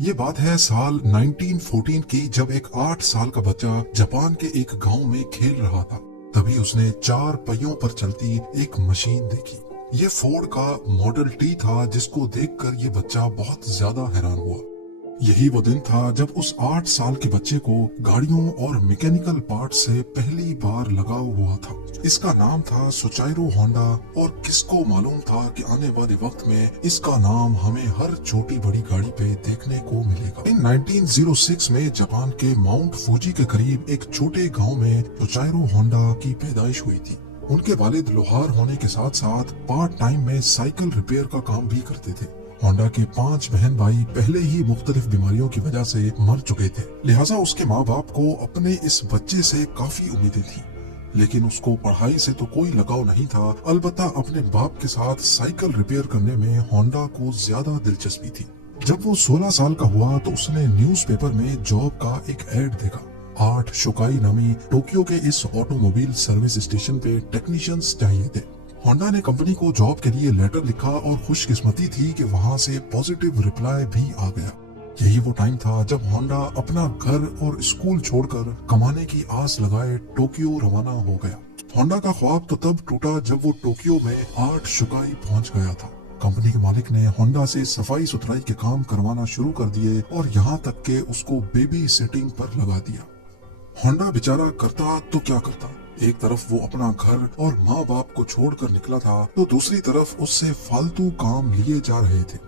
ये बात है साल 1914 की, जब एक 8 साल का बच्चा जापान के एक गांव में खेल रहा था। तभी उसने 4 पहियों पर चलती एक मशीन देखी। ये फोर्ड का मॉडल टी था, जिसको देखकर ये बच्चा बहुत ज्यादा हैरान हुआ। यही वो दिन था जब उस 8 साल के बच्चे को गाड़ियों और मैकेनिकल पार्ट से पहली बार लगाव हुआ था। इसका नाम था सुचाइरो होंडा, और किसको मालूम था कि आने वाले वक्त में इसका नाम हमें हर छोटी बड़ी गाड़ी पे देखने को मिलेगा। इन 1906 में जापान के माउंट फूजी के करीब एक छोटे गांव में सुचाइरो होंडा की पैदाइश हुई थी। उनके वालिद लोहार होने के साथ साथ पार्ट टाइम में साइकिल रिपेयर का काम भी करते थे। होंडा के 5 बहन भाई पहले ही मुख्तलिफ बीमारियों की वजह से मर चुके थे, लिहाजा उसके माँ बाप को अपने इस बच्चे से काफी उम्मीदें थी। लेकिन उसको पढ़ाई से तो कोई लगाव नहीं था, अलबत्ता अपने बाप के साथ साइकिल रिपेयर करने में होंडा को ज्यादा दिलचस्पी थी। जब वो 16 साल का हुआ तो उसने न्यूज़पेपर में जॉब का एक एड देखा। 8 शुकाई नामी टोक्यो के इस ऑटोमोबाइल सर्विस स्टेशन पे टेक्नीशियंस चाहिए थे। होंडा ने कंपनी को जॉब के लिए लेटर लिखा और खुशकिस्मती थी कि वहां से पॉजिटिव रिप्लाई भी आ गया। यही वो टाइम था जब होंडा अपना घर और स्कूल छोड़कर कमाने की आस लगाए टोक्यो रवाना हो गया। होंडा का ख्वाब तो तब टूटा जब वो टोक्यो में 8 शुकाई पहुंच गया था। कंपनी के मालिक ने होंडा से सफाई सुथराई के काम करवाना शुरू कर दिए और यहाँ तक के उसको बेबी सिटिंग पर लगा दिया। होंडा बेचारा करता तो क्या करता। एक तरफ वो अपना घर और माँ बाप को छोड़कर निकला था, तो दूसरी तरफ उससे फालतू काम लिए जा रहे थे।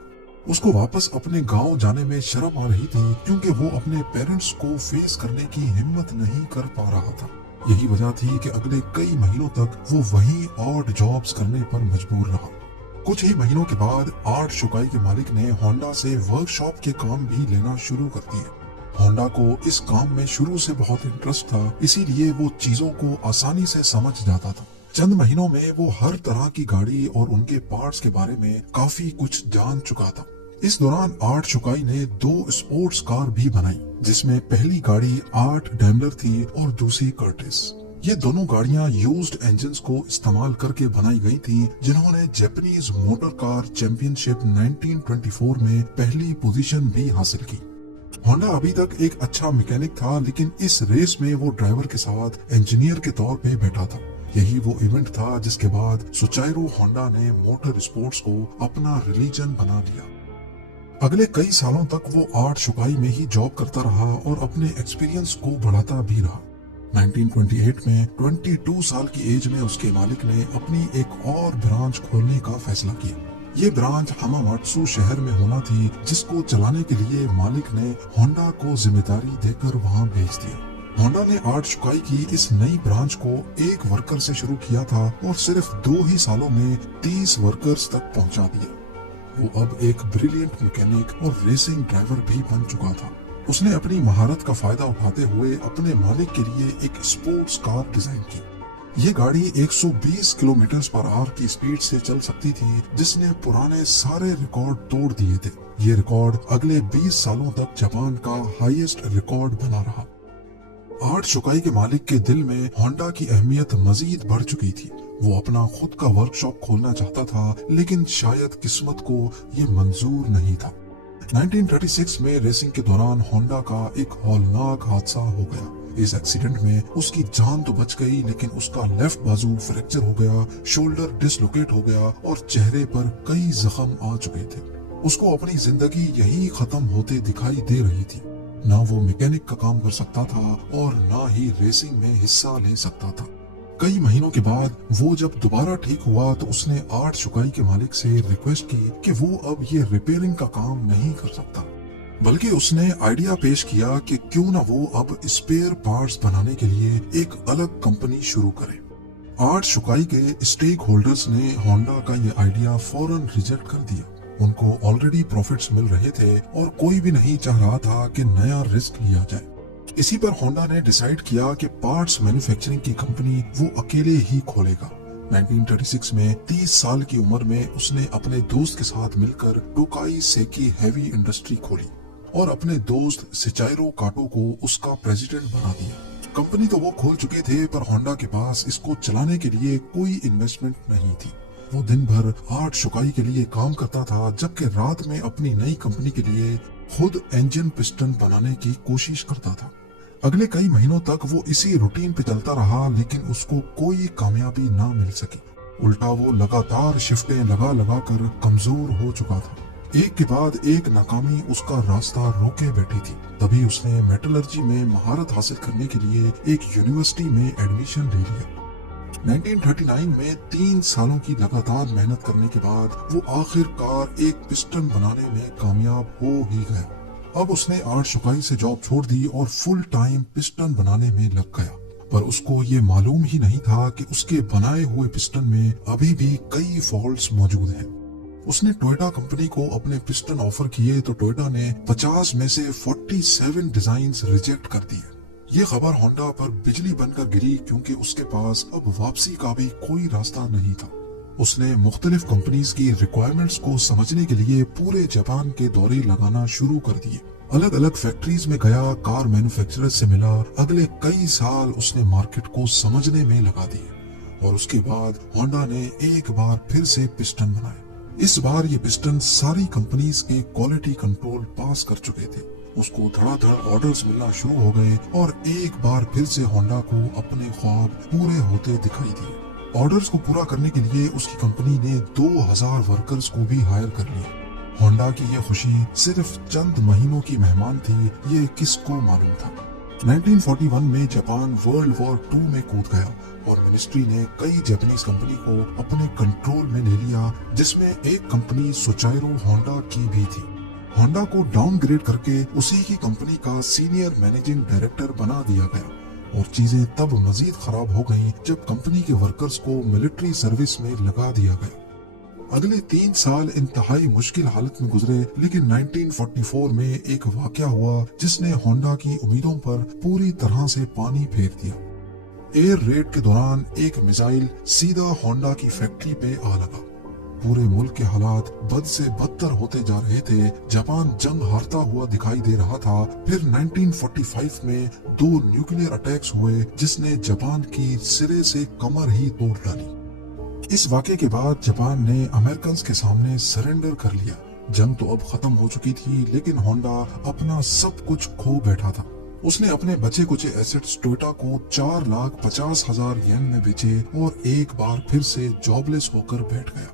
उसको वापस अपने गांव जाने में शर्म आ रही थी, क्योंकि वो अपने पेरेंट्स को फेस करने की हिम्मत नहीं कर पा रहा था। यही वजह थी कि अगले कई महीनों तक वो वही ऑड जॉब्स करने पर मजबूर रहा। कुछ ही महीनों के बाद 8 शुकाई के मालिक ने होंडा से वर्कशॉप के काम भी लेना शुरू कर दिए। होंडा को इस काम में शुरू से बहुत इंटरेस्ट था, इसीलिए वो चीजों को आसानी से समझ जाता था। चंद महीनों में वो हर तरह की गाड़ी और उनके पार्ट्स के बारे में काफी कुछ जान चुका था। इस दौरान 8 शुकाई ने 2 स्पोर्ट्स कार भी बनाई, जिसमें पहली गाड़ी 8 डैमलर थी और दूसरी कर्टिस। ये दोनों गाड़ियां यूज्ड इंजन्स को इस्तेमाल करके बनाई गई थी, जिन्होंने जापानीज मोटर कार चैंपियनशिप 1924 में पहली पोजीशन भी हासिल की। होंडा अभी तक एक अच्छा मैकेनिक था, लेकिन इस रेस में वो ड्राइवर के साथ इंजीनियर के तौर पे बैठा था। यही वो इवेंट था जिसके बाद सुचाइरो होंडा ने मोटर स्पोर्ट्स को अपना रिलीजन बना लिया। अगले कई सालों तक वो 8 शुकाई में ही जॉब करता रहा और अपने एक्सपीरियंस को बढ़ाता भी रहा। 1928 में 22 साल की एज में उसके मालिक ने अपनी एक और ब्रांच खोलने का फैसला किया। ये ब्रांच हमामात्सु शहर में होना थी, जिसको चलाने के लिए मालिक ने होंडा को जिम्मेदारी देकर वहां भेज दिया। होंडा ने 8 शुकाई की इस नई ब्रांच को एक वर्कर से शुरू किया था और सिर्फ 2 ही सालों में 30 वर्कर्स तक पहुंचा दिया। वो अब एक ब्रिलियंट मैकेनिक और रेसिंग ड्राइवर भी बन चुका था। उसने अपनी महारत का फायदा उठाते हुए अपने मालिक के लिए एक स्पोर्ट्स कार डिजाइन की। ये गाड़ी 120 किलोमीटर पर आवर की स्पीड से चल सकती थी, जिसने पुराने सारे रिकॉर्ड तोड़ दिए थे। ये रिकॉर्ड अगले 20 सालों तक जापान का हाईएस्ट रिकॉर्ड बना रहा। 8 शुकाई के मालिक के दिल में होंडा की अहमियत मजीद बढ़ चुकी थी। वो अपना खुद का वर्कशॉप खोलना चाहता था, लेकिन शायद किस्मत को ये मंजूर नहीं था। 1936 में रेसिंग के दौरान होंडा का एक हौलनाक हादसा हो गया। इस एक्सीडेंट में उसकी जान तो बच गई, लेकिन उसका लेफ्ट बाजू फ्रैक्चर हो गया, शोल्डर डिसलोकेट हो गया और चेहरे पर कई जख्म आ चुके थे। उसको अपनी जिंदगी यही खत्म होते दिखाई दे रही थी। ना वो मैकेनिक का काम कर सकता था और ना ही रेसिंग में हिस्सा ले सकता था। कई महीनों के बाद वो जब दोबारा ठीक हुआ तो उसने 8 शुकाई के मालिक से रिक्वेस्ट की कि वो अब ये रिपेयरिंग का काम नहीं कर सकता, बल्कि उसने आइडिया पेश किया कि क्यों ना वो अब स्पेयर पार्ट्स बनाने के लिए एक अलग कंपनी शुरू करे। 8 शुकाई के स्टेक होल्डर्स ने होंडा का ये आइडिया फौरन रिजेक्ट कर दिया। उनको ऑलरेडी प्रॉफिट्स मिल रहे थे और कोई भी नहीं चाह रहा था कि नया रिस्क लिया जाए। इसी पर होंडा ने डिसाइड किया कि पार्ट्स मैन्युफैक्चरिंग की कंपनी वो अकेले ही खोलेगा। 1936 में 30 साल की उम्र में उसने अपने दोस्त के साथ मिलकर टोकाई सेकी हेवी इंडस्ट्री खोली और अपने दोस्त सिचाइरो काटो को उसका प्रेसिडेंट बना दिया। कंपनी तो वो खोल चुके थे, पर होंडा के पास इसको चलाने के लिए कोई इन्वेस्टमेंट नहीं थी। वो दिन भर 8 शुकाई के लिए काम करता था, जबकि रात में अपनी नई कंपनी के लिए खुद इंजन पिस्टन बनाने की कोशिश करता था। अगले कई महीनों तक वो इसी रूटीन पे चलता रहा, लेकिन उसको कोई कामयाबी ना मिल सकी। उल्टा वो लगातार शिफ्टें लगा लगा कर कमजोर हो चुका था। एक के बाद एक नाकामी उसका रास्ता रोके बैठी थी। तभी उसने मेटलर्जी में महारत हासिल करने के लिए एक यूनिवर्सिटी में एडमिशन ले लिया। 1939 में 3 सालों की लगातार मेहनत करने के बाद वो आखिरकार एक पिस्टन बनाने में कामयाब हो ही गया। अब उसने आर्ट शुकाई से जॉब छोड़ दी और फुल टाइम पिस्टन बनाने में लग गया। पर उसको ये मालूम ही नहीं था कि उसके बनाए हुए पिस्टन में अभी भी कई फॉल्ट्स मौजूद हैं। उसने टोयोटा कंपनी को अपने पिस्टन ऑफर किए तो टोयोटा ने 50 में से 47 डिजाइन्स रिजेक्ट कर दिए। ये खबर होंडा पर बिजली बनकर गिरी, क्योंकि उसके पास अब वापसी का भी कोई रास्ता नहीं था। उसने मुख्तलिफ कंपनीज की रिक्वायरमेंट्स को समझने के लिए पूरे जापान के दौरे लगाना शुरू कर दिए। अलग अलग फैक्ट्रीज में गया, कार मैन्युफैक्चरर से मिला। अगले कई साल उसने मार्केट को समझने में लगा दिए और उसके बाद होंडा ने एक बार फिर से पिस्टन बनाए। इस बार ये पिस्टन सारी कंपनीज के क्वालिटी कंट्रोल पास कर चुके थे। उसको धड़ाधड़ ऑर्डर्स मिलना शुरू हो गए और एक बार फिर से होंडा को अपने ख्वाब पूरे होते दिखाई दिए। ऑर्डर्स को पूरा करने के लिए उसकी कंपनी ने 2000 वर्कर्स को भी हायर कर लिया। होंडा की यह खुशी सिर्फ चंद महीनों की मेहमान थी, ये किसको मालूम था। 1941 में जापान वर्ल्ड वॉर 2 में कूद गया और मिनिस्ट्री ने कई जापानीज कंपनी को अपने कंट्रोल में ले लिया, जिसमें एक कंपनी सुचाइरो होंडा की भी थी। होंडा को डाउनग्रेड करके उसी की कंपनी का सीनियर मैनेजिंग डायरेक्टर बना दिया गया और चीजें तब मजीद खराब हो गईं जब कंपनी के वर्कर्स को मिलिट्री सर्विस में लगा दिया गया। अगले 3 साल इंतहाई मुश्किल हालत में गुजरे, लेकिन 1944 में एक वाकया हुआ जिसने होंडा की उम्मीदों पर पूरी तरह से पानी फेर दिया। एयर रेड के दौरान एक मिसाइल सीधा होंडा की फैक्ट्री पे आ लगा। पूरे मुल्क के हालात बद से बदतर होते जा रहे थे। जापान जंग हारता हुआ दिखाई दे रहा था। फिर 1945 में 2 न्यूक्लियर अटैक्स हुए जिसने जापान की सिरे से कमर ही तोड़ डाली। इस वाक़े के बाद जापान ने अमेरिकन के सामने सरेंडर कर लिया। जंग तो अब खत्म हो चुकी थी, लेकिन होंडा अपना सब कुछ खो बैठा था। उसने अपने बचे कुचे एसेट्स टोयोटा को 4,50,000 येन में बेचे और एक बार फिर से जॉबलेस होकर बैठ गया।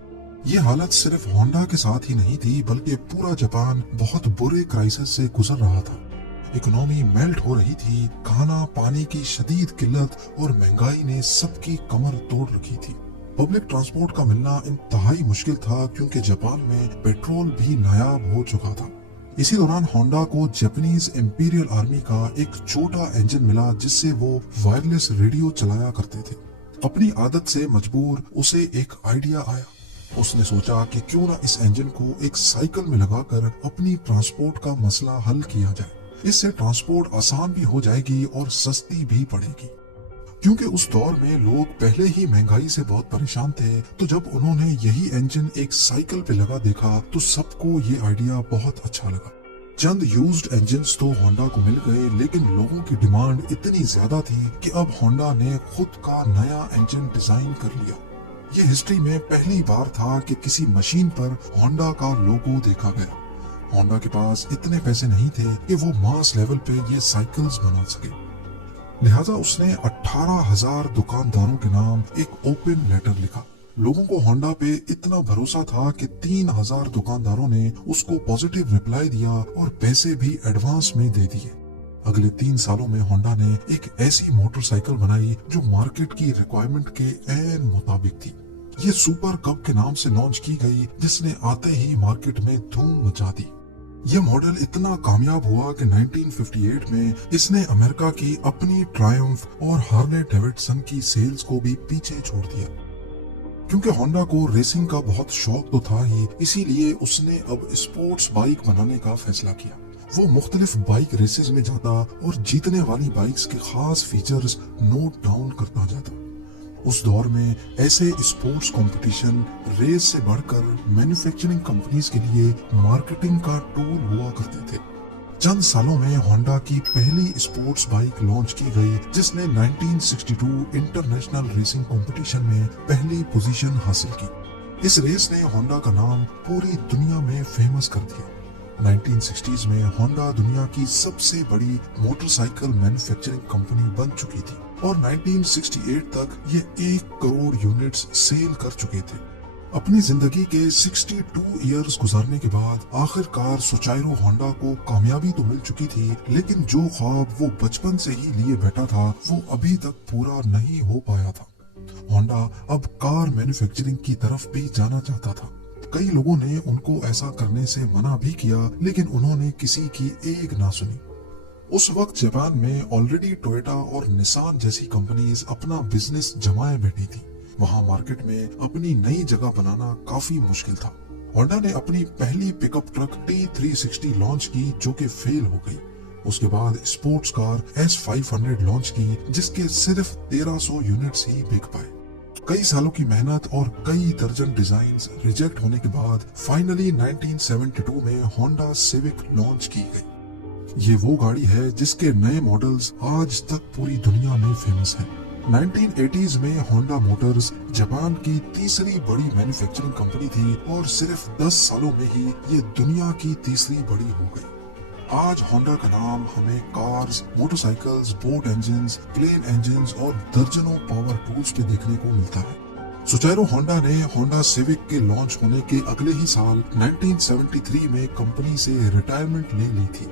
ये हालत सिर्फ होंडा के साथ ही नहीं थी, बल्कि पूरा जापान बहुत बुरे क्राइसिस से गुजर रहा था। इकोनॉमी मेल्ट हो रही थी। खाना पानी की शदीद किल्लत और महंगाई ने सबकी कमर तोड़ रखी थी। पब्लिक ट्रांसपोर्ट का मिलना इंतहाई मुश्किल था, क्योंकि जापान में पेट्रोल भी नायाब हो चुका था। इसी दौरान होंडा को जापानीज इंपीरियल आर्मी का एक छोटा इंजन मिला, जिससे वो वायरलेस रेडियो चलाया करते थे। अपनी आदत से मजबूर उसे एक आइडिया आया। उसने सोचा कि क्यों ना इस इंजन को एक साइकिल में लगाकर अपनी ट्रांसपोर्ट का मसला हल किया जाए। इससे ट्रांसपोर्ट आसान भी हो जाएगी और सस्ती भी पड़ेगी। क्योंकि उस दौर में लोग पहले ही महंगाई से बहुत परेशान थे, तो जब उन्होंने यही इंजन एक साइकिल पे लगा देखा तो सबको ये आइडिया बहुत अच्छा लगा। चंद यूज्ड इंजन्स तो होंडा को मिल गए, लेकिन लोगों की डिमांड इतनी ज्यादा थी कि अब होंडा ने खुद का नया इंजन डिजाइन कर लिया। ये हिस्ट्री में पहली बार था कि किसी मशीन पर होंडा का लोगो देखा गया। होंडा के पास इतने पैसे नहीं थे कि वो मास लेवल पे ये साइकिल्स बना सके, लिहाजा उसने 18,000 दुकानदारों के नाम एक ओपन लेटर लिखा। लोगों को होंडा पे इतना भरोसा था कि 3,000 दुकानदारों ने उसको पॉजिटिव रिप्लाई दिया और पैसे भी एडवांस में दे दिए। अगले 3 सालों में होंडा ने एक ऐसी मोटरसाइकिल बनाई जो मार्केट की रिक्वायरमेंट के ऐन मुताबिक थी। ये सुपर कप के नाम से लॉन्च की गई, जिसने आते ही मार्केट में धूम मचा दी। यह मॉडल इतना कामयाब हुआ कि 1958 में इसने अमेरिका की अपनी ट्रायम्फ और हार्ले डेविडसन की सेल्स को भी पीछे छोड़ दिया। क्योंकि होंडा को रेसिंग का बहुत शौक तो था ही, इसीलिए उसने अब स्पोर्ट्स बाइक बनाने का फैसला किया। वो मुख्तलिफ बाइक रेसेस में जाता और जीतने वाली बाइक्स के खास फीचर्स नोट डाउन करता जाता। उस दौर में ऐसे स्पोर्ट्स कंपटीशन रेस से बढ़कर मैन्युफैक्चरिंग कंपनीज के लिए मार्केटिंग का टूल हुआ करते थे। चंद सालों में होंडा की पहली स्पोर्ट्स बाइक लॉन्च की गई, जिसने 1962 इंटरनेशनल रेसिंग कंपटीशन में पहली पोजीशन हासिल की। इस रेस ने होंडा का नाम पूरी दुनिया में फेमस कर दिया। 1960s में होंडा दुनिया की सबसे बड़ी मोटरसाइकिल मैन्युफैक्चरिंग कंपनी बन चुकी थी और 1968 तक ये 1 करोड़ यूनिट्स सेल कर चुके थे। अपनी जिंदगी के 62 इयर्स गुजारने के बाद आखिरकार सुचाइरो होंडा को कामयाबी तो मिल चुकी थी, लेकिन जो ख्वाब वो बचपन से ही लिए बैठा था वो अभी तक पूरा नहीं हो पाया था। होंडा अब कार मैन्युफैक्चरिंग की तरफ भी जाना चाहता था। कई लोगों ने उनको ऐसा करने से मना भी किया, लेकिन उन्होंने किसी की एक ना सुनी। उस वक्त जापान में ऑलरेडी टोयोटा और निसान जैसी कंपनीज अपना बिजनेस जमाए बैठी थी। वहां मार्केट में अपनी नई जगह बनाना काफी मुश्किल था। होंडा ने अपनी पहली पिकअप ट्रक T360 लॉन्च की, जो कि फेल हो गई। उसके बाद स्पोर्ट्स कार S500 लॉन्च की, जिसके सिर्फ 1300 यूनिट्स ही बिक पाए। कई सालों की मेहनत और कई दर्जन डिजाइन्स रिजेक्ट होने के बाद फाइनली 1972 में होंडा सिविक लॉन्च की गई। ये वो गाड़ी है जिसके नए मॉडल्स आज तक पूरी दुनिया में फेमस हैं। 1980s में होंडा मोटर्स जापान की तीसरी बड़ी मैन्युफैक्चरिंग कंपनी थी और सिर्फ 10 सालों में ही ये दुनिया की तीसरी बड़ी हो गई। आज होंडा का नाम हमें cars, motorcycles, boat engines, plane engines और दर्जनों पावर टूल्स पे देखने को मिलता है। सुचाइरो होंडा ने होंडा सिविक के लॉन्च होने के अगले ही साल 1973 में कंपनी से रिटायरमेंट ले ली थी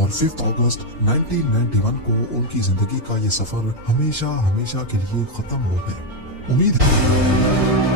और 5 अगस्त 1991 को उनकी जिंदगी का ये सफर हमेशा हमेशा के लिए खत्म हो गया। उम्मीद है